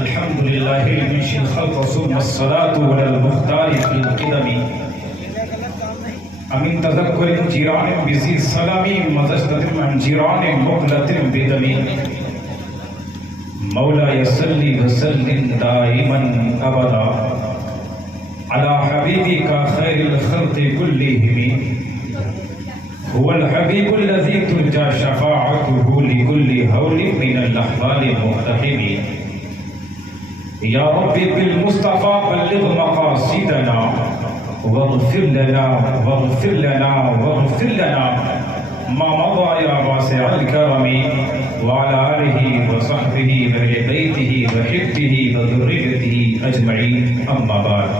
الحمد لله المنشئ الخلق ثم الصلاة على المختار في القدم امن تذكر جيران بذي السلام مزجدة عن جيران مقلة بدم مولاي صل وسلم دائما ابدا على حبيبك خير الخلق كلهم هو الحبيب الذي ترجى شفاعته لكل هول من الأحوال المقتحم يا ربي بالمصطفى بلغ مقاصدنا واغفر لنا واغفر لنا واغفر لنا ما مضى يا واسع الكرم وعلى آله وصحبه وأهل بيته وحبه وذريته أجمعين أما بعد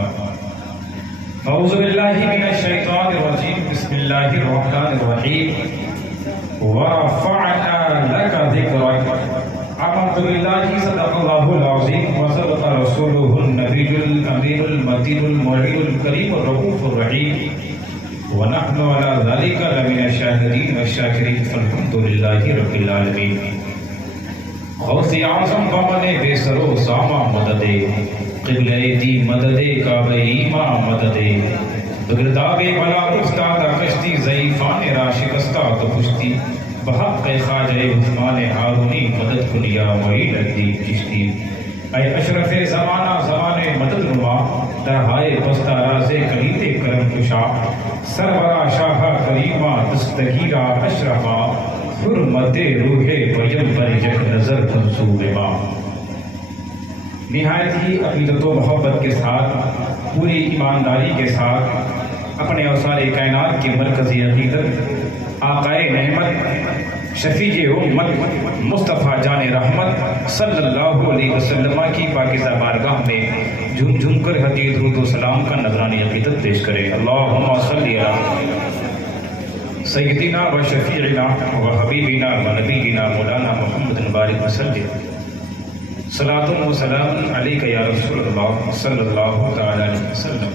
أعوذ بالله من الشيطان الرجيم بسم الله الرحمن الرحيم ورفعنا لك ذكرك آمنت بالله صدق الله العظيم وصدق رسوله النبي الأمين المتين المعين الكريم الرؤوف الرحيم ونحن على ذلك لمن الشاهدين والشاكرين فالحمد لله رب العالمين غوث اعظم بمن بے سرو ساما مددے قبلہ دی مددے کعبہ ایما مددے بگرداب بلا استاد کشتی ضعیفان راشکستہ تو کشتی بحق خواجہ عثمان ہارونی مدد کنیا معین الدین چشتی اے اشرف زمانہ زمانے مدد نما درہائے پستہ راز کلیت کرم کشا سرورہ شاہ کریمہ دستگیرہ اشرفہ حرمت روح پیغمبر جک نظر منصوب ماں نہایت ہی عقیدت و محبت کے ساتھ پوری ایمانداری کے ساتھ اپنے اوصال کائنات کے مرکزی عقیدت آقائے نعمت شفیع امت مصطفیٰ جان رحمت صلی اللہ علیہ وسلم کی پاکیزہ بارگاہ میں جھوم جھوم کر حدیث درود و سلام کا نذرانی عقیدت پیش کرے اللہم صلی علی سیدنا و شفیعنا و حبیبنا و نبینا مولانا محمد بارک وسلم صلاۃ و سلام علیک یا رسول اللہ صلی اللہ تعالی علیہ وسلم۔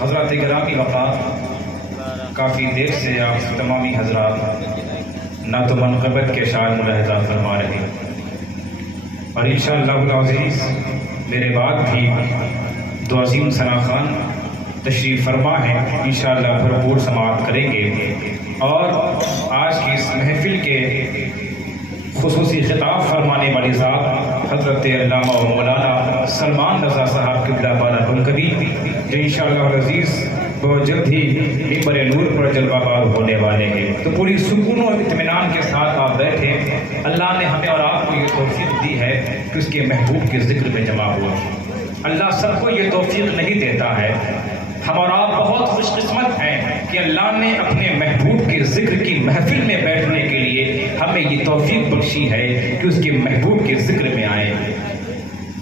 حضرات گرامی وقار، کافی دیر سے آپ تمامی حضرات نعت و منقبت کے شاعر ملاحظہ فرما رہے ہیں اور انشاءاللہ العزیز میرے بعد بھی دو عظیم ثنا خان تشریف فرما ہے، انشاءاللہ بھرپور سماعت کریں گے اور آج کی اس محفل کے خصوصی خطاب فرمانے والی ذات حضرت علامہ و مولانا سلمان رضا صاحب قبلہ بارہ بنکبی جو انشاءاللہ العزیز بہت جلد ہی منبر نور پر جلوہ بار ہونے والے ہیں، تو پوری سکون و اطمینان کے ساتھ آپ بیٹھے۔ اللہ نے ہمیں اور آپ کو یہ توفیق دی ہے کہ اس کے محبوب کے ذکر میں جمع ہوا۔ اللہ سب کو یہ توفیق نہیں دیتا ہے، ہم اور آپ بہت خوش قسمت ہیں کہ اللہ نے اپنے محبوب کے ذکر کی محفل میں بیٹھنے کے لیے ہمیں یہ توفیق بخشی ہے کہ اس کے محبوب کے ذکر میں آئے۔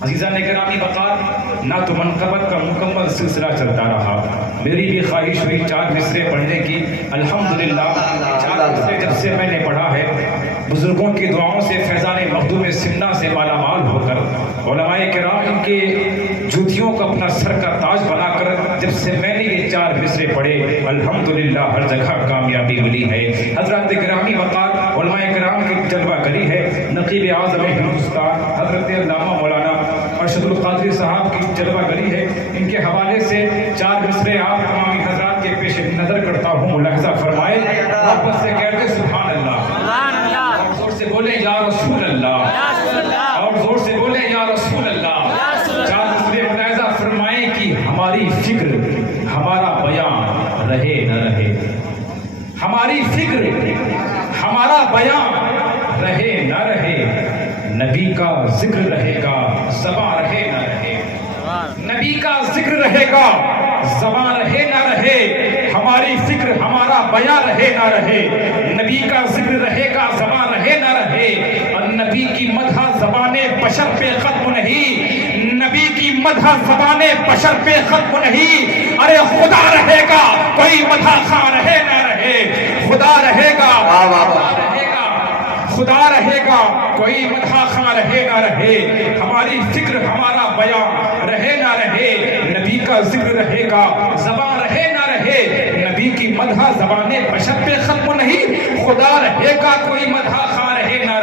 عزیزان گرامی وقار، نعت و منقبت کا مکمل سلسلہ چلتا رہا، میری بھی خواہش ہوئی 4 مصرے پڑھنے کی۔ الحمدللہ 4 مصرے جب سے میں نے پڑھا ہے، بزرگوں کی دعاؤں سے فیضان مخدوم سمنا سے مالا مال ہو کر، علماء کرام ان کے جوتیوں کو اپنا سر کا تاج بنا کر جب سے میں نے یہ 4 مصرے پڑھے، الحمدللہ ہر جگہ کامیابی ملی ہے۔ حضرات گرامی وقار، علماء کرام کی جلوہ گری ہے، نقیب اعظم ہندوستان حضرت علامہ مولانا ارشد القادری صاحب کی جلوہ گری ہے، ان کے حوالے سے 4 مصرے آپ تمامی حضرات کے پیش نظر کرتا ہوں، ملاحظہ فرمائے، واپس سے کہتے سبحان اللہ، اور زور سے بولے یا رسول اللہ، اور زور سے بولے یا رسول اللہ۔ 4 مصرے ملاحظہ فرمائے کہ ہماری فکر ہمارا بیان رہے نہ رہے، ہماری فکر ہمارا بیان رہے نہ رہے، نبی کا ذکر رہے گا زباں رہے نہ رہے، نبی کا ذکر رہے گا زباں رہے نہ رہے، ہماری فکر ہمارا بیان رہے نہ رہے، نبی کا ذکر رہے گا زباں رہے نہ رہے، اور نبی کی مدح زبان بشر پہ ختم نہیں، نبی کی مدح زبان بشر پہ ختم نہیں، ارے خدا رہے گا کوئی مدح خواہ رہے نہ رہے، خدا رہے گا خدا رہے گا کوئی مدح خواہ رہے نہ رہے، ہماری فکر ہمارا بیان رہے نہ رہے، نبی کا ذکر رہے گا زبان رہے نہ رہے، نبی کی مدح زبان بشر پہ ختم نہیں، خدا رہے گا کوئی مدح خواہ رہے نہ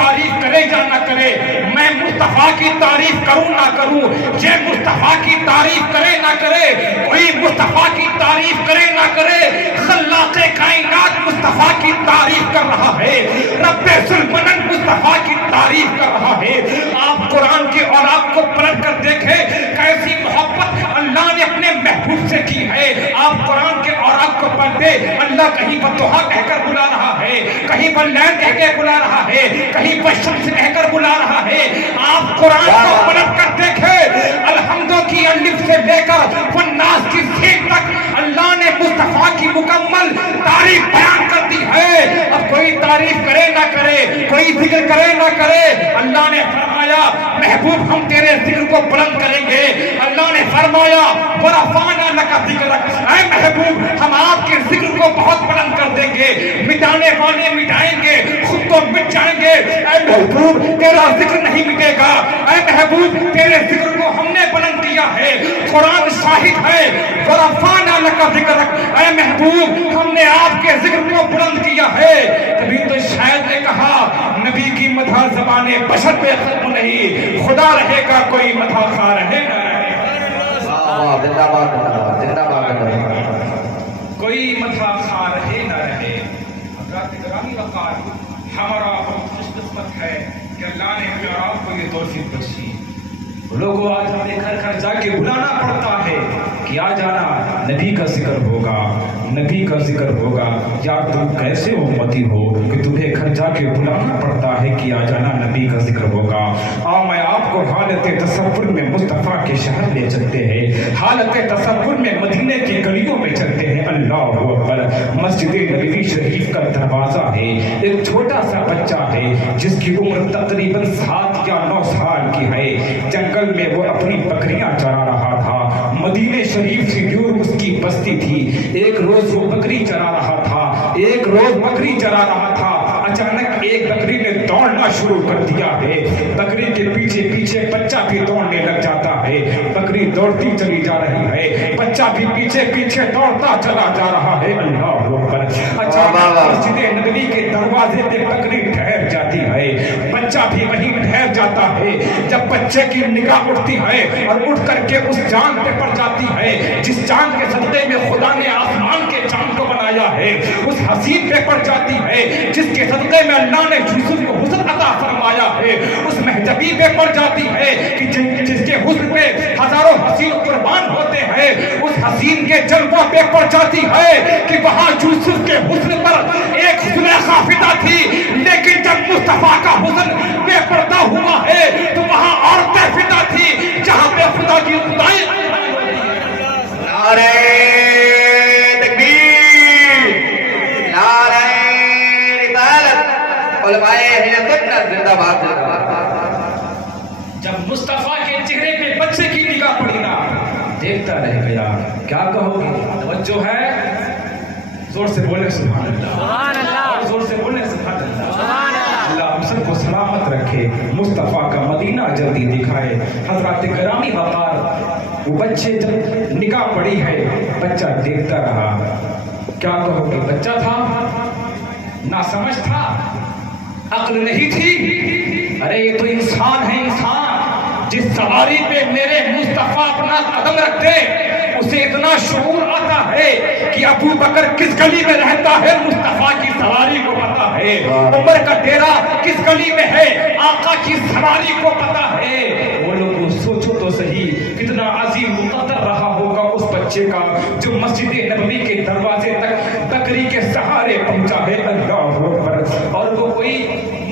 تعریف کرے یا نہ کرے، میں مصطفیٰ کی تعریف کروں نہ کروں، یہ مصطفیٰ کی تعریف کرے نہ کرے، کوئی مصطفیٰ کی تعریف کرے نہ کرے، خلاق کائنات مصطفیٰ کی تعریف کر رہا ہے، رب ذوالمنن مصطفیٰ کی تعریف کر رہا ہے۔ آپ قرآن کے اور آپ کو پلٹ کر دیکھیں کیسی محبت اللہ نے اپنے محبوب سے کی ہے۔ آپ قرآن کے اور آپ کو پڑھتے، اللہ کہیں بدوہا کہہ کر بلا رہا ہے، کہیں باللیل کہہ کے بلا رہا ہے، کہیں بالشمس کہہ کر بلا رہا ہے۔ آپ قرآن کو پلٹ کر دیکھیں، الحمدوں کی الف سے لے کر والناس کی سین تک اللہ نے مصطفیٰ کی مکمل تعریف بیان کر دی ہے۔ اب کوئی تعریف کرے نہ کرے، کوئی ذکر کرے نہ کرے، اللہ نے فرمایا محبوب ہم تیرے ذکر کو بلند کریں گے۔ اللہ نے فرمایا وَرَفَعْنَا لَكَ ذِكْرَكَ، اے محبوب ہم آپ کے ذکر کو بہت بلند کر دیں گے، مٹانے والے مٹائیں گے، خود تو مٹ جائیں گے، اے محبوب تیرا ذکر نہیں مٹے گا، اے محبوب تیرے ذکر کو ہم نے بلند کیا ہے۔ قرآن شاہد ہے وَرَفَعْنَا لَكَ ذِكْرَكَ، اے محبوب ہم نے آپ کے ذکر کو بلند کیا ہے۔ تبھی تو شاید نے کہا نبی کی مدح زبان بشر پہ ختم نہیں، خدا رہے گا کوئی مدح خواہ رہے گا، زندہ باد زندہ باد، کوئی مدح خواہ رہے نہ رہے۔ حضرات گرامی وقار، ہمارا بہت خوش قسمت ہے کہ اللہ نے ہمیں اور آپ کو یہ توفیق بخشی۔ لوگوں آج ہمیں گھر گھر جا کے بلانا پڑتا ہے کہ آ جانا نبی کا ذکر ہوگا، نبی کا ذکر ہوگا۔ یار تم کیسے امتی ہو کہ تمہیں گھر جا کے بلانا پڑتا ہے کہ آ جانا نبی کا ذکر ہوگا۔ میں آپ کو حالت تصور میں مصطفیٰ کے شہر لے چلتے ہیں، حالت تصور میں مدینے کی گلیوں میں چلتے ہیں۔ اللہ اکبر، مسجد نبوی شریف کا دروازہ ہے، ایک چھوٹا سا بچہ ہے جس کی عمر تقریباً 7 یا 9 سال کی ہے، جنگل میں وہ اپنی بکریاں چرا رہا تھا۔ مدینے شریف سے دور اس کی بستی تھی۔ ایک روز وہ بکری چرا رہا تھا، ایک روز بکری چرا رہا تھا، اچانک ایک بکری نے دوڑنا شروع کر دیا ہے۔ بکری کے پیچھے پیچھے بچہ بھی دوڑنے لگ جاتا ہے، بکری دوڑتی چلی جا رہی ہے، بچہ بھی پیچھے پیچھے دوڑتا چلا جا رہا ہے۔ اللہ اکبر، اچانک مسجد نبوی کے دروازے پہ بکری ٹھہر جاتی ہے، بچہ بھی وہیں ٹھہر جاتا ہے۔ جب بچے کی نگاہ اٹھتی ہے اور اٹھ کر کے اس چاند پہ پڑ جاتی ہے جس چاند کے صدقے میں خدا نے آسمان کے چاند کو بنایا ہے، اس حسین پہ پڑ جاتی ہے جس کے صدقے میں اللہ نے یوسف کو حسن عطا فرمایا ہے، اس مہجبی پہ پڑ جاتی ہے کہ جس کے حسن پہ ہزاروں حسین قربان ہوتے ہیں، اس حسین کے جلوہ پہ پڑ جاتی ہے کہ وہاں یوسف کے حسن پر ایک حسن خافدہ تھی، لیکن جب مصطفیٰ کا حسن بے پردہ ہوا ہے تو وہاں عورتیں فدا تھی جہاں پہ خدا کی خدائی۔ نعرہ تکبیر، نعرہ رسالت، علماء اہل سنت زندہ باد۔ جب مصطفیٰ کے چہرے پہ بچے کی نگاہ پڑی نا، دیکھتا رہ گیا۔ کیا کہو گے؟ توجہ ہے، زور سے بولے سبحان اللہ، سبحان اللہ، اور زور سے بولے سبحان اللہ، سبحان اللہ۔ اللہ ہم سب کو سلامت رکھے، مصطفیٰ کا مدینہ جلدی دکھائے۔ حضرات گرامی وقار، وہ بچے جب نگاہ پڑی ہے، بچہ دیکھتا رہا۔ کیا کہو گے؟ بچہ تھا، نہ سمجھ تھا، عقل نہیں تھی۔ ارے یہ تو انسان ہے، انسان جس سواری پہ میرے مصطفیٰ اپنا قدم رکھ دے اسے اتنا شعور آتا ہے کہ ابو بکر کس گلی میں رہتا ہے مصطفیٰ کی سواری کو پتا ہے، عمر کا ڈیرا کس گلی میں ہے آقا کی سواری کو پتا ہے۔ وہ لوگوں سوچو تو صحیح کتنا عظیم مقدر رہا ہوگا اس بچے کا جو مسجد نبوی کے دروازے تک بکری کے سہارے پہنچا ہے۔ اللہ اکبر، اور وہ کوئی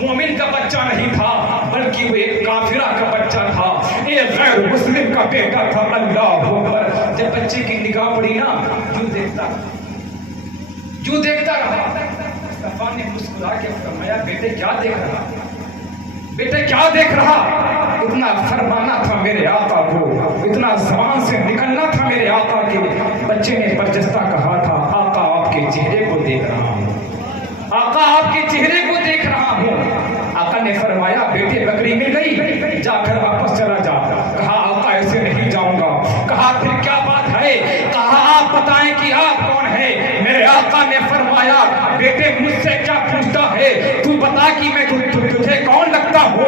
مومن کا بچہ نہیں تھا بلکہ وہ ایک کافرہ کا بچہ تھا، ایک غیر مسلم کا بیٹا تھا۔ اللہ اکبر، جب بچے کی نگاہ پڑی نا، یوں دیکھتا رہا۔ مصطفیٰ نے مسکرا کے فرمایا بیٹے کیا دیکھ رہا، بیٹے کیا دیکھ رہا؟ اتنا فرمانا تھا میرے آقا کو، اتنا زبان سے نکلنا تھا میرے آقا کے۔ بچے نے برجستہ کہا تھا آقا آپ کے چہرے کو دیکھ رہا ہوں، آقا آپ کے چہرے کو دیکھ رہا ہوں۔ آقا نے فرمایا بیٹے بکری مل گئی، جا کر واپس چلا جا۔ کہا آقا ایسے نہیں جاؤں گا۔ کہا پھر کیا بات ہے؟ کہا آپ بتائیں کہ آپ کون ہے؟ میرے آقا نے فرمایا بیٹے مجھ سے کیا پوچھتا ہے، تو بتا کہ میں تجھے کون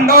9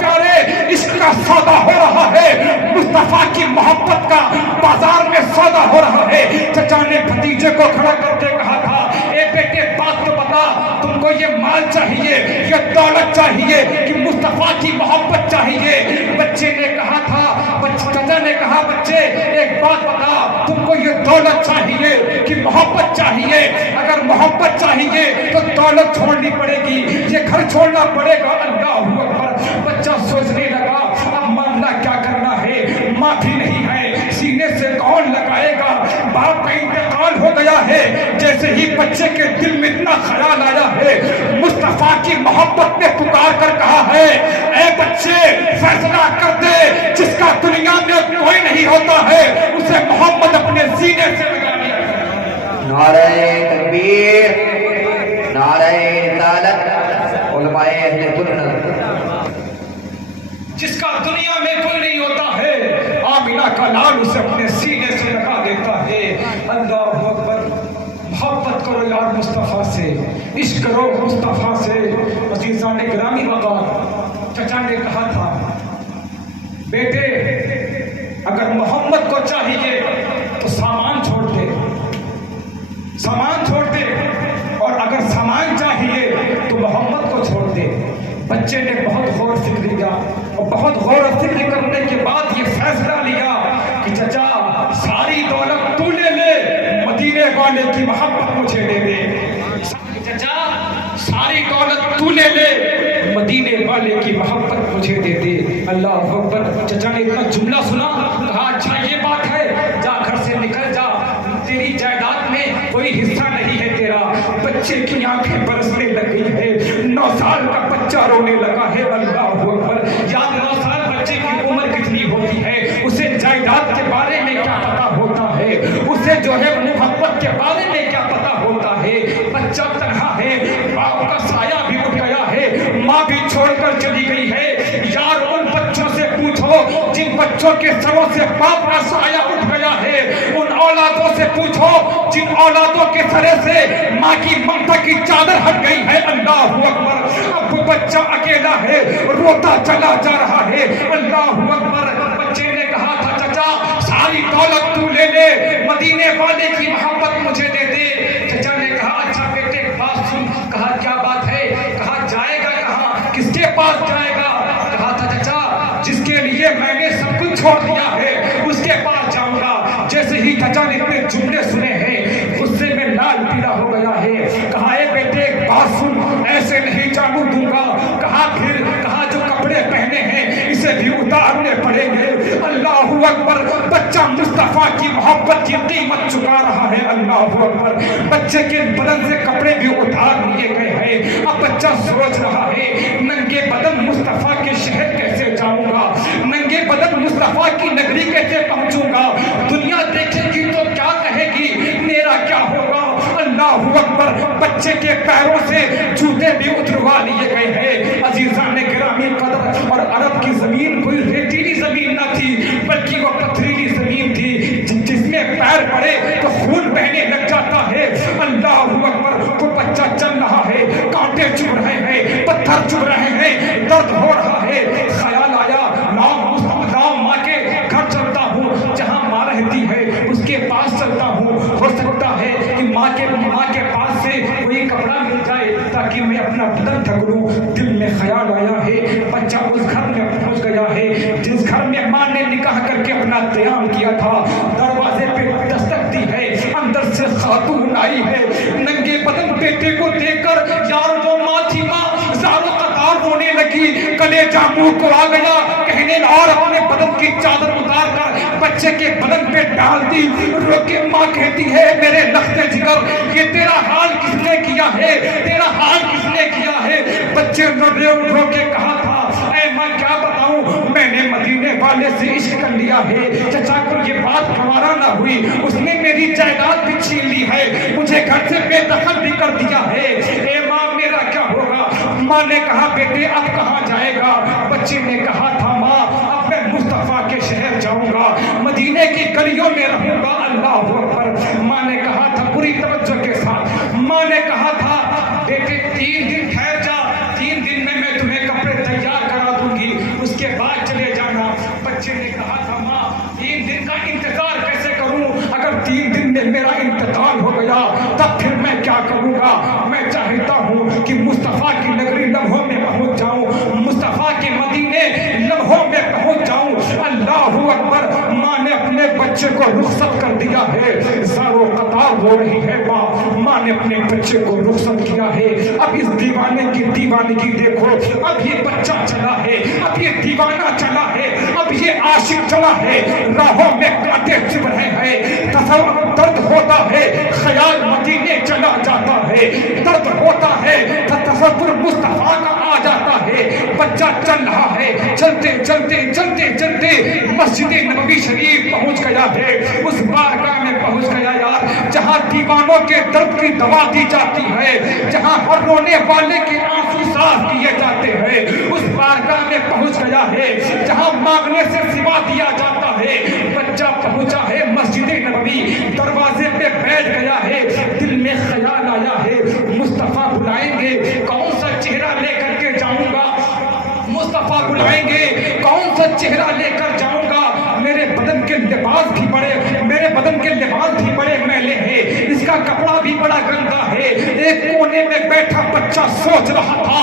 پیارے عشق کا سودا ہو رہا ہے، مصطفیٰ کی محبت کا بازار میں سودا ہو رہا ہے۔ چچا نے بھتیجے کو کھڑا کر کے کہا تھا، اے بیٹے بات تو بتا، تم کو یہ مال چاہیے، یہ دولت چاہیے کہ مصطفیٰ کی محبت چاہیے؟ بچے نے کہا تھا، چچا نے کہا بچے ایک بات بتا، تم کو یہ دولت چاہیے کہ محبت چاہیے؟ اگر محبت چاہیے تو دولت چھوڑنی پڑے گی، یہ گھر چھوڑنا پڑے گا۔ اللہ اکبر۔ بچہ سوچنے لگا اب معاملہ کیا کرنا ہے، ماں بھی نہیں ہے، سینے سے کون لگائے گا، باپ کا انتقال ہو گیا ہے۔ جیسے ہی بچے کے دل میں اتنا خیال آیا ہے، مصطفیٰ کی محبت نے پکار کر کہا ہے، اے بچے فیصلہ کر دے، جس کا دنیا میں کوئی نہیں ہوتا ہے اسے محمد اپنے سینے سے لگا لیا۔ نعرہ تکبیر، نعرہ رسالت، علماء اہل سنت۔ جس کا دنیا میں کوئی نہیں ہوتا ہے، آمینہ کا لال اسے اپنے سینے سے لگا دیتا ہے۔ اللہ اکبر۔ محبت کرو یار مصطفیٰ سے، عشق کرو مصطفیٰ سے۔ عزیزان گرامی وقار، چچا نے کہا تھا بیٹے اگر محمد کو چاہیے تو سامان چھوڑ دے، سامان چھوڑ دے، اور اگر سامان چاہیے تو محمد کو چھوڑ دے۔ بچے نے بہت غور فکر کیا، اور بہت غور و فکر کرنے کے بعد یہ فیصلہ لیا کہ چچا ساری دولت تو لے لے، مدینے والے کی محبت مجھے دے دے۔ چچا ساری دولت تو لے لے، مدینے والے کی محبت مجھے دے دے۔ اللہ اکبر۔ چچا نے اتنا جملہ سنا، کہا اچھا یہ بات ہے، جا گھر سے نکل جا، تیری جائیداد میں کوئی حصہ نہیں ہے تیرا۔ بچے کی آنکھیں برسنے لگ گئی ہے، 9 سال کا بچہ رونے لگا ہے۔ اللہ اکبر۔ یاد 9 سال بچے کی عمر کتنی ہوتی ہے، اسے جائیداد کے بارے میں کیا پتا ہوتا ہے، اسے جو ہے محبت کے بارے میں کیا پتا ہوتا ہے۔ بچہ تنہا ہے، باپ کا سایہ بھی اٹھ گیا ہے، ماں بھی چھوڑ کر چلی گئی ہے۔ یار ان بچوں سے پوچھو جن بچوں کے سروں سے باپ کا سایہ اٹھ گیا ہے، ان اولادوں سے پوچھو جن اولادوں کے سرے سے ماں کی ممتا کی چادر ہٹ گئی ہے۔ اللہ اکبر۔ اب وہ بچہ اکیلا ہے، روتا چلا جا رہا ہے۔ اللہ اکبر۔ بچے نے کہا تھا چچا ساری دولت تو لے لے، مدینے والے کی محبت مجھے دے دے۔ چچا نے کہا اچھا بیٹے بات سن۔ کہا کیا بات ہے؟ کہا جائے گا کہاں، کس کے پاس جائے گا؟ کہا تھا چچا جس کے لیے میں نے سب کچھ چھوڑ دیا ہے اس کے پاس جاؤں گا۔ جیسے ہی چچا نے اتنے جملے سنے ہیں، غصے میں لال پیلا ہو گیا ہے۔ کہا اے بیٹے ایک بات سن، ایسے نہیں جانو دوں گا۔ کہا پھر؟ کہا جو کپڑے پہنے ہیں اسے بھی اتارنے پڑیں گے۔ اللہ اکبر۔ بچہ مصطفیٰ کی محبت کی قیمت چکا رہا ہے۔ اللہ اکبر۔ بچے کے بدن سے کپڑے بھی اتار لیے گئے ہیں۔ اب بچہ سوچ رہا ہے ننگے بدن مصطفیٰ کے شہر کیسے جاؤں گا، ننگے بدن مصطفیٰ کی نگری کیسے پہنچوں گا، دنیا دیکھے گی تو کیا کہے گی، میرا کیا ہوگا۔ اللہ اکبر۔ بچے کے پیروں سے جوتے بھی اتروا لیے گئے ہیں۔ عزیزان گرامی قدر، اور عرب کی زمین کوئی ریتیلی زمین نہ تھی بلکہ وہ پتھریلی زمین تھی، جس میں پیر پڑے تو خون بہنے لگ جاتا ہے۔ اللہ اکبر۔ وہ بچہ چل رہا ہے، کانٹے چبھ رہے ہیں، پتھر چبھ رہے ہیں، درد ہو رہا ہے۔ خیال آیا نام ماں کے گھر چلتا ہوں، جہاں ماں رہتی ہے اس کے پاس چلتا ہوں، ہو سکتا ہے کہ ماں کے پاس سے کوئی کپڑا مل جائے تاکہ میں اپنا بدن ڈھک لوں۔ دل میں خیال آیا ہے، بچہ اس گھر میں پہنچ گیا ہے جس گھر میں ماں نے نکاح کر کے اپنا قیام کیا تھا۔ دروازے پہ دستک دی ہے، اندر سے خاتون آئی ہے، ننگے بدن بیٹے کو دیکھ کر یار وہ ماں تھی، ماں زاروں قطار رونے لگی، کلیجہ منہ کو آ گیا، کہنے اور اپنے بدن کی چادر اتار کر بچے کے بدن پہ ڈال دی۔ رو کے ماں کہتی ہے میرے لختے جگر یہ تیرا حال کس نے کیا ہے، تیرا حال کس نے کیا ہے۔ بچے رو کے کہا تھا اے ماں کیا بتاؤں، میں نے مدینے والے سے عشق کر لیا ہے، چچا کو یہ بات گوارا نہ ہوئی، اس نے میری جائیداد بھی چھین لی ہے، مجھے گھر سے بے دخل بھی کر دیا ہے۔ اے ماں میرا کیا ہوگا؟ ماں نے کہا بیٹے اب کہاں جائے گا؟ بچے نے کہا تھا ماں اب میں مصطفیٰ کے شہر جاؤں گا، مدینے کی گلیوں میں رہوں گا۔ اللہ اکبر۔ ماں نے کہا تھا پوری توجہ کے ساتھ، ماں نے کہا تھا بیٹے 3 دن ٹھہر جا، 3 دن میں تمہیں کپڑے تیار کرا دوں گی۔ 3 دن میں میرا انتقال ہو گیا تب پھر میں کیا کروں گا؟ میں چاہتا ہوں کہ مصطفیٰ کی نگری لمحوں میں پہنچ جاؤں، مصطفیٰ کے مدینے لمحوں میں پہنچ جاؤں۔ اللہ اکبر! ماں نے اپنے بچے کو رخصت کر دیا ہے، زار و قطار ہو رہی ہے ماں نے اپنے بچے کو رخصت کیا ہے۔ اب اس دیوانے کی دیوانگی دیکھو، اب یہ بچہ چلا ہے، اب یہ دیوانہ چلا ہے، اب یہ عاشق چلا ہے، راہوں میں کانٹے چبھ رہے ہیں، تصور درد ہوتا ہے، خیال مدینے چلا جاتا ہے، درد ہوتا ہے، تصور مصطفیٰ کا آ جاتا ہے۔ بچہ چل رہا ہے، چلتے چلتے چلتے چلتے مسجد نبوی شریف پہنچ گیا ہے، اس بارگاہ میں پہنچ گیا یار جہاں دیوانوں کے درد کی دوا دی جاتی ہے، جہاں ہر رونے والے کے آنسو صاف کیے جاتے ہیں، اس بارگاہ میں پہنچ گیا ہے جہاں مانگنے سے سوا دیا جاتا ہے۔ بچہ پہنچا ہے مسجد نبوی، دروازے پہ بیٹھ گیا ہے، دل میں خیال آیا ہے مصطفیٰ بلائیں گے، کون سا چہرہ لے کر کے جاؤں گا؟ مصطفیٰ بلائیں گے، کون سا چہرہ لے کر جاؤں گا؟ میرے بدن کے لباس بھی بڑے میلے ہیں، اس کا کپڑا بھی بڑا گندا ہے۔ ایک کونے میں بیٹھا بچہ سوچ رہا تھا،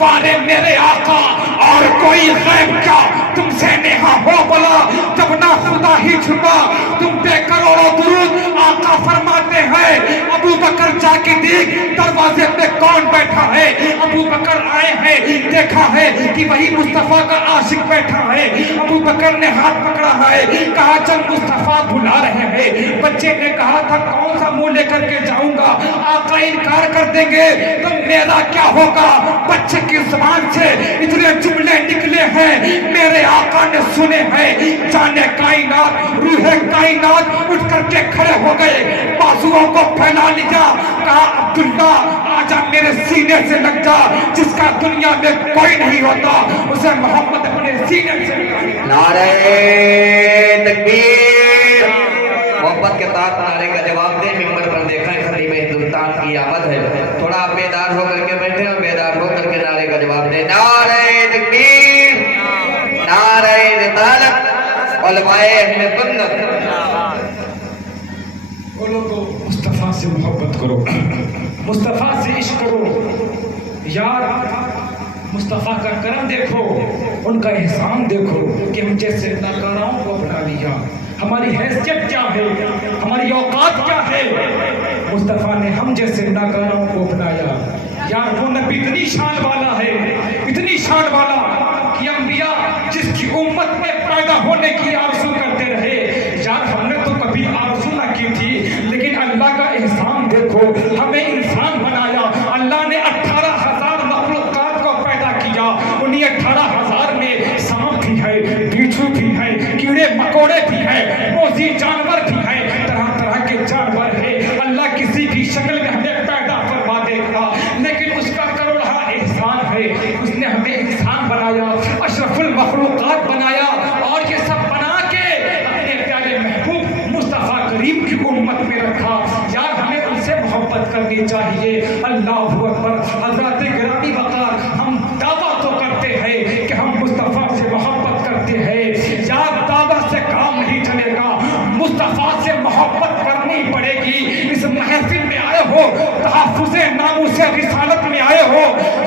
بارے میرے آقا اور کوئی غیب کیا تم سے نیہا ہو بلا، جب نہ خدا ہی چھپا تم پہ کروڑوں درود۔ آقا فرماتے ہیں ابو بکر جا کے دیکھ دروازے پہ کون بیٹھا ہے۔ ابو بکر آئے ہیں، دیکھا ہے کہ وہی مصطفیٰ کا عاشق بیٹھا ہے۔ ابو بکر نے ہاتھ پکڑا ہے، کہا چل مصطفیٰ بلا رہے ہیں۔ بچے نے کہا تھا کون سا منہ لے کر کے جاؤں گا؟ آقا انکار کر دیں گے تو میرا کیا ہوگا؟ بچے کی زبان سے اتنے جملے نکلے ہیں میرے آقا نے سنے ہیں، جانے کائنات روح کائنات اٹھ کر کے کھڑے ہو گئے، بازوؤں کو پھیلا لیا، کہا عبداللہ آجا میرے سینے سے لگ جا، جس کا دنیا میں کوئی نہیں ہوتا اسے محمد اپنے سینے سے لگا۔ نعرہ تکبیر! محبت کے ساتھ نعرے کا جواب دیں۔ ممبر پر دیکھا ہے خطیب ہندوستان کی آمد ہے، تھوڑا آپ بیدار ہو کر کے بیٹھے اور بیدار ہو کر کے نعرے کا جواب دیں۔ نعرہ تکبیر! نعرہ رسالت! علماء اہل سنت! بولو تو مصطفیٰ سے محبت کرو، مصطفیٰ سے عشق کرو یار۔ مصطفیٰ کا کرم دیکھو، ان کا احسان دیکھو کہ ہم جیسے ناکاراؤں کو اپنا لیا۔ ہماری حیثیت کیا ہے، ہماری اوقات کیا ہے؟ مصطفیٰ نے ہم جیسے ناکاراؤں کو اپنایا یار۔ وہ نبی اتنی شان والا ہے، اتنی شان والا کہ انبیاء جس کی امت میں پیدا ہونے کی آرزو کرتے رہے یار۔ ہم نے تو کبھی آرزو نہ کی تھی، لیکن اللہ کا احسان دیکھو، ہمیں انسان بنایا۔ اللہ نے 18,000 مخلوقات کو پیدا کیا، انہیں 18,000 میں سانپ بھی ہے، بچھو بھی ہے، کیڑے مکوڑے بھی ہیں، موذی جانور بھی ہیں، طرح طرح کے جانور ہیں۔ اللہ کسی بھی شکل میں ہمیں پیدا فرما دے گا، لیکن اس کا کروڑا احسان ہے، اس نے ہمیں انسان بنایا، اشرف المخلوقات بنایا، اور یہ سب بنا کے اپنے پیارے محبوب مصطفیٰ کریم کی امت میں رکھا یار۔ ہمیں ان سے محبت کرنی چاہیے۔ اللہ اکبر! حضرات گرامی وقار، ہم دعویٰ تو کرتے ہیں کہ ہم مصطفیٰ سے محبت کرتے ہیں یار، دعویٰ سے کام نہیں چلے گا، مصطفیٰ سے محبت کرنی پڑے گی۔ اس محفل میں آئے ہو، تحفظ ناموس رسالت میں آئے ہو،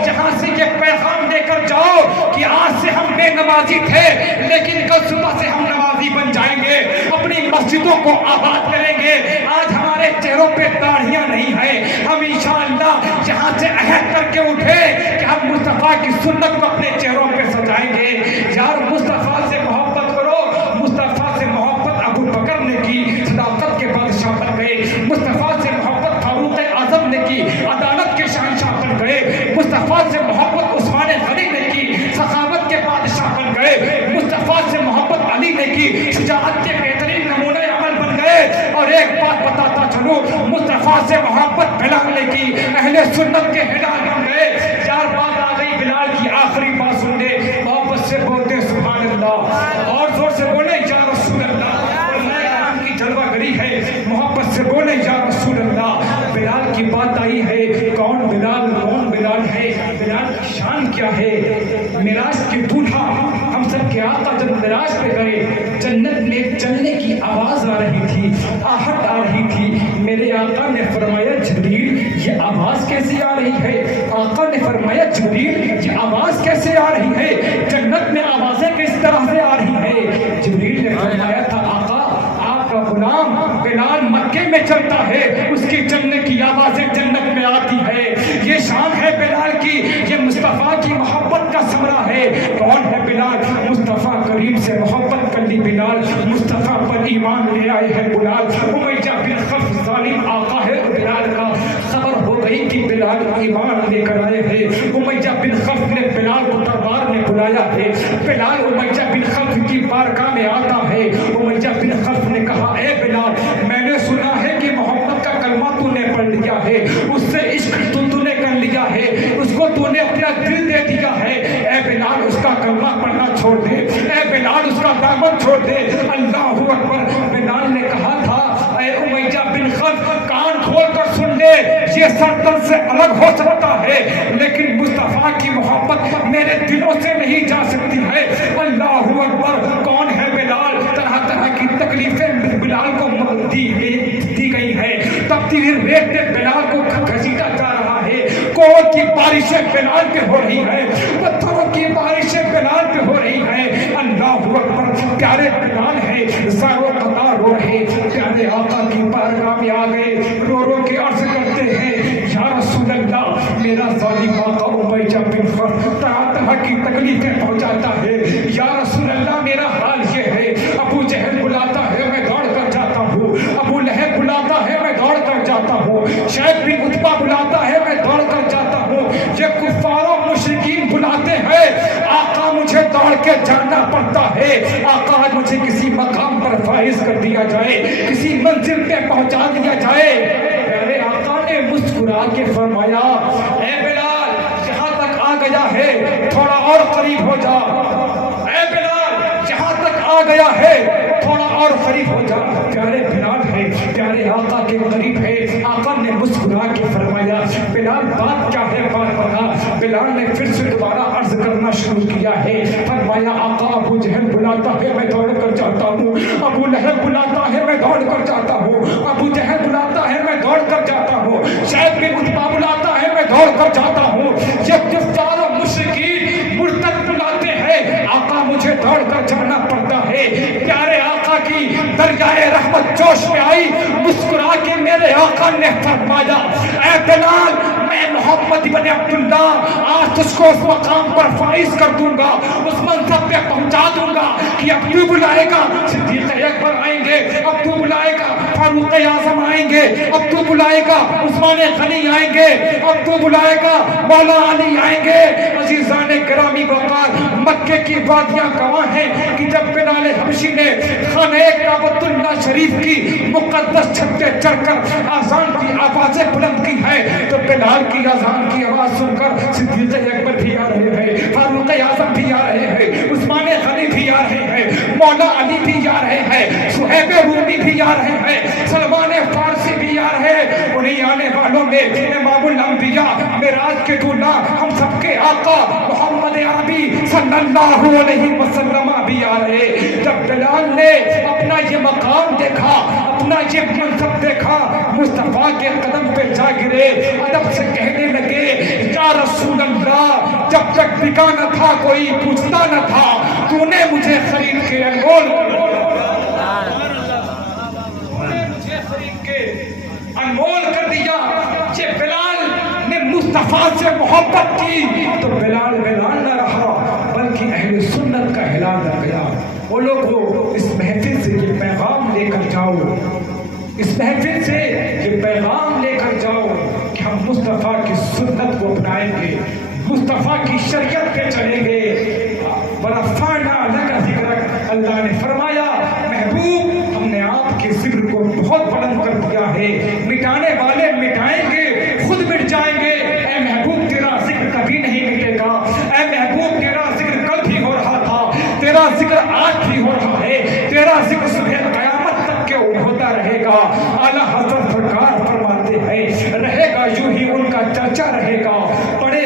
جہاں سے یہ پیغام لے کر جاؤ کہ آج سے ہم بے نمازی تھے لیکن کل صبح سے ہم نمازی بن جائیں گے، اپنی مسجدوں کو آباد کریں گے۔ آج ہمارے چہروں پہ داڑھیاں نہیں ہیں، ہم انشاءاللہ یہاں سے عہد کر کے اٹھے کہ ہم مصطفیٰ کی سنت کو اپنے چہروں پہ سجائیں گے یار۔ مصطفیٰ سے محبت کرو۔ مصطفیٰ سے محبت ابو بکر نے کی، صداقت کے بادشاہ بن گئے۔ مصطفیٰ سے محبت فاروق اعظم نے کی، عدالت کے شہنشاہ بن گئے۔ مصطفیٰ سے محبت عثمان غنی نے کی، سخاوت کے بادشاہ بن گئے۔ مصطفیٰ سے محبت علی نے کی، شجاعت کے بہترین نمونے عمل بن گئے۔ اور ایک بات بتاتا چلوں، مصطفیٰ سے محبت بلال نے کی، اہل سنت کے ہلال بن گئے یار۔ بات آ گئی بلال کی، آخری بات سن لے، محبت سے بولتے سبحان اللہ، اور زور سے بولے یا رسول اللہ۔ علماء کرام کی جلوہ گری ہے، محبت سے بولے یا رسول اللہ۔ بلال کی بات آئی ہے، کون بلال ہے؟ بلال کی شان اعلان کیا ہے معراج کے دولہا ہم سب کے آقا جب معراج پہ گئے جنت میں چلنے کی آواز آ رہی تھی آہٹ آ رہی تھی میرے آقا نے فرمایا جبریل یہ آواز کیسے آ رہی ہے آقا نے فرمایا جبریل یہ آواز کیسے آ رہی ہے جنت میں آوازیں کس طرح سے آ رہی ہے جبریل نے فرمایا تھا آقا آپ کا غلام بلال مکے میں چلتا ہے اس کی چلنے کی آوازیں جنت میں آتی ہے یہ شان ہے بلال کی یہ مصطفیٰ کی محبت کا ثمرہ ہے کون ہے بلال مصطفیٰ کریم سے محبت کر لی بلال مصطفیٰ پر ایمان لے آئے ہیں بلال امیہ بن خلف ظالم آقا ہے بلال کا خبر ہو گئی کہ بلال ایمان لے کر آئے ہیں امیہ بن خلف نے بلال کو دربار میں بلایا ہے بلال امیہ بن خلف کی بارگاہ میں آتا ہے امیہ بن خلف نے کہا اے بلال میں نے سنا ہے کہ محمد کا کلمہ تو نے پڑھ لیا ہے اس سے عشق تو نے کر لیا ہے اس کو تو نے اپنا دل دے دیا ہے اے بلال اس کا کلمہ پڑھنا چھوڑ دے اے بلال اس کا دامن چھوڑ دے اللہ اکبر بلال نے کہا تھا اے امیہ بن خلف کان کھول کر سن لے یہ سردر سے الگ ہو سکتا ہے لیکن مصطفیٰ کی محبت میرے دلوں سے نہیں جا سکتی ہے اللہ اکبر کون ہے بلال طرح طرح کی تکلیفیں بلال کو دی گئی ہے تبدیل ریت نے بلال کو گھسیٹا جا رہا ہے کوڑ کی بارشیں بلال پہ ہو رہی ہے پتھروں کی بارشیں بلال پہ ہو رہی ہے اللہ اکبر پیارے بلال ہے زارو قطار رو رہے پیارے آقا کی بارگاہ میں آ گئے رو رو کے عرض کرتے ہیں یا رسول اللہ میرا ظالم آقا امیہ بن خلف طرح طرح کی تکلیفیں پہنچاتا ہے یا رسول اللہ میرا حال یہ ہے ابو جہل بلاتا ہے میں دوڑ کر جاتا ہوں ابو لہب بلاتا ہے میں دوڑ کر جاتا ہوں شیخ بن عتبہ بلاتا ہے میں دوڑ کر جاتا ہوں یہ کفار و مشرکین بلاتے ہیں آقا مجھے دوڑ کے جانا پڑتا ہے آقا مجھے کسی مقام پر فائز کر دیا جائے کسی منزل پہ پہنچا دیا جائے میرے آقا نے مسکرا کے فرمایا اے بلال جہاں تک آ گیا ہے تھوڑا اور قریب ہو جا اے بلال جہاں تک آ گیا ہے تھوڑا اور قریب ہو جا پیارے بلال ہے پیارے آقا کے قریب ہے آقا نے مسکرا کے فرمایا بلال بات کیا ہے بات بتا بلال نے پھر سے دوبارہ عرض کرنا شروع کیا ہے فرمایا آقا ابو جہل بلاتا ہے میں دوڑ کر جاتا ہوں ابو لہب بلاتا ہے میں دوڑ کر جاتا ہوں ابو جہل بلاتا ہے میں دوڑ کر جاتا ہوں شیخ بن عتبہ بلاتا ہے میں دوڑ کر جاتا ہوں یہ کفار و مشرکین مرتد بلاتے ہیں آقا مجھے دوڑ کر جانا پڑتا ہے پیارے آقا کی دریائے رحمت جوش میں آئی مسکرا کے میرے آقا نے فرمایا اے بلال میں محمد بن عبداللہ آج تجھ کو اس مقام پر فائز کر دوں گا اس منصب پہ پہنچا دوں گا کہ اب تو بلائے گا صدیق اکبر آئیں گے اب تو بلائے گا فاروق اعظم آئیں گے اب تو بلائے گا عثمان غنی آئیں گے اب تو بلائے گا مولا علی آئیں گے عزیزان گرامی وقار مکے کی وادیاں گواہ ہیں کہ جب بلال حبشی نے خانہ کعبۃ اللہ شریف کی مقدس چھت پہ چڑھ کر اذان کی آوازیں بلند کی ہے تو بلال کی اذان کی آواز سن کر صدیق اکبر بھی آ رہے ہیں فاروق اعظم بھی آ رہے ہیں عثمان غنی بھی آ رہے ہیں مولا علی بھی آ رہے ہیں صہیب رومی بھی آ رہے ہیں سلمان فارسی بھی آ رہے ہیں انہیں آنے والوں میں امام الانبیاء معراج کے دولہا ہم سب کے آقا محمد عربی صلی اللہ علیہ وسلم بھی آ رہے جب بلال نے اپنا یہ مقام دیکھا اپنا یہ منصب دیکھا مصطفیٰ کے قدم پہ جا گرے ادب سے کہنے لگے یا رسول اللہ جب تک بکا نہ تھا کوئی پوچھتا نہ تھا تو نے مجھے خرید کے انمول کر دیا یہ بلال نے مصطفیٰ سے محبت کی تو بلال نہ رہا بلکہ اہل سنت کا اعلان رہ گیا وہ لوگوں اس محفل سے یہ پیغام لے کر جاؤ اس محفل سے یہ پیغام لے کر جاؤ کہ ہم مصطفیٰ کی سنت کو اپنائیں گے مصطفیٰ کی شریعت پہ چلیں گے ورفعنا لک ذکرک اللہ نے فرمایا محبوب ہم نے آپ کے ذکر کو بہت بلند کر دیا ہے مٹانے والے مٹائیں گے خود مٹ جائیں گے اے محبوب تیرا ذکر کبھی نہیں مٹے گا اے محبوب تیرا ذکر کل بھی ہو رہا تھا تیرا ذکر آج بھی ہو رہا ہے تیرا ذکر صبح قیامت تک کے ہوتا رہے گا اعلیٰ حضرت سرکار فرماتے ہیں رہے گا یوں ہی ان کا چرچا رہے گا بڑے